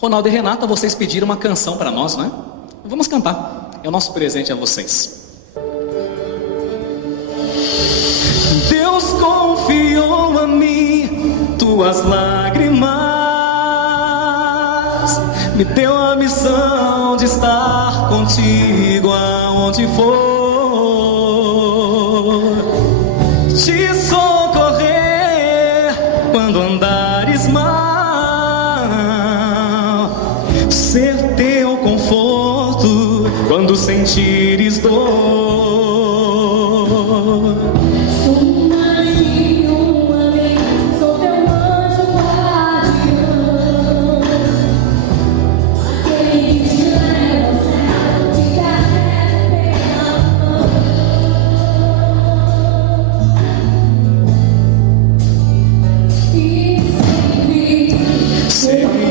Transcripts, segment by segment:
Ronaldo e Renata, vocês pediram uma canção para nós, não é? Vamos cantar. É o nosso presente a vocês. Deus confiou a mim tuas lágrimas, me deu a missão de estar contigo aonde for, te socorrer quando andares mal, ser teu conforto quando sentires dor.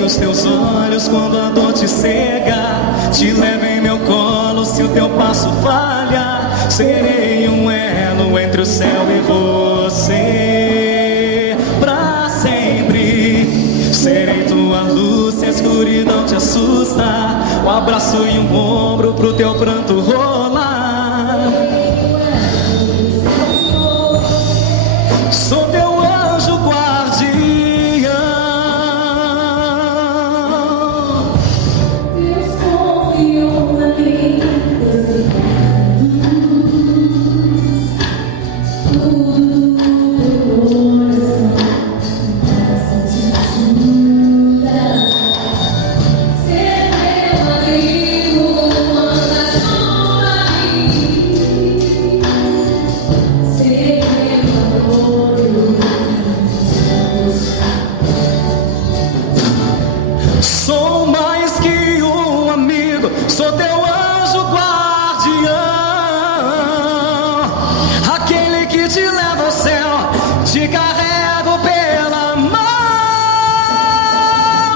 Os teus olhos quando a dor te cega, te levo em meu colo se o teu passo falha. Serei um elo entre o céu e você pra sempre. Serei tua luz se a escuridão te assusta, um abraço e um ombro pro teu pranto rolar. Sou teu anjo guardião, sou mais que um amigo, sou teu anjo guardião, aquele que te leva ao céu, te carrego pela mão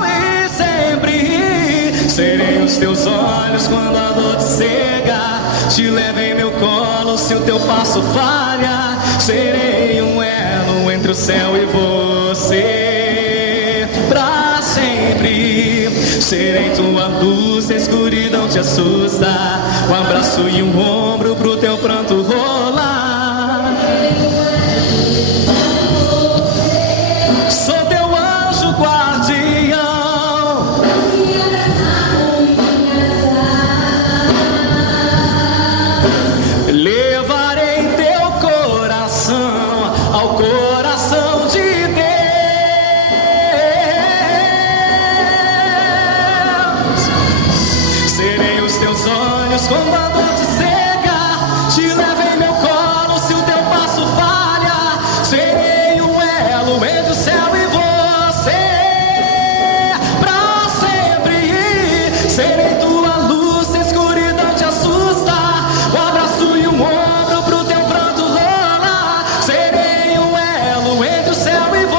e sempre serei os teus olhos quando a dor te cega, te levo em meu colo se o teu passo falha. Serei um elo entre o céu e você pra sempre. Serei tua luz, a escuridão te assusta, um abraço e um ombro pro teu pranto rolar. Sou teu anjo guardião, levarei teu coração ao coração de teus olhos quando a dor te cega, te levo em meu colo se o teu passo falha. Serei um elo entre o céu e você pra sempre. Serei tua luz, se a escuridão te assusta, um abraço e um ombro pro teu pranto rolar. Serei um elo entre o céu e você.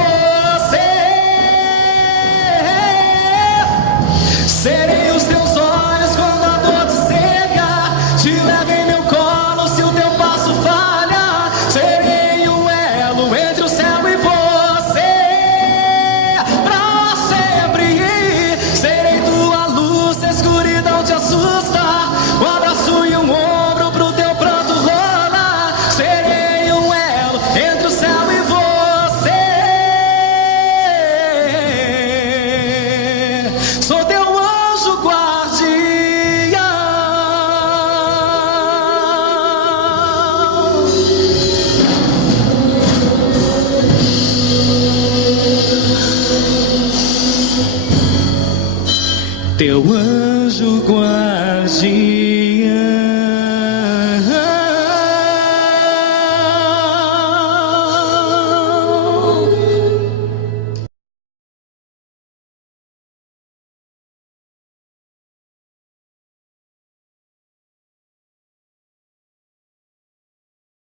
Serei os teus olhos quando a dor te cega, te levo em meu colo se o teu passo falha. Serei um elo entre o céu e você pra sempre. Serei tua luz, se a escuridão te assusta, um abraço e um ombro pro teu pranto rolar. Serei um elo entre o céu e você. Sou teu anjo guardião, teu anjo guardião.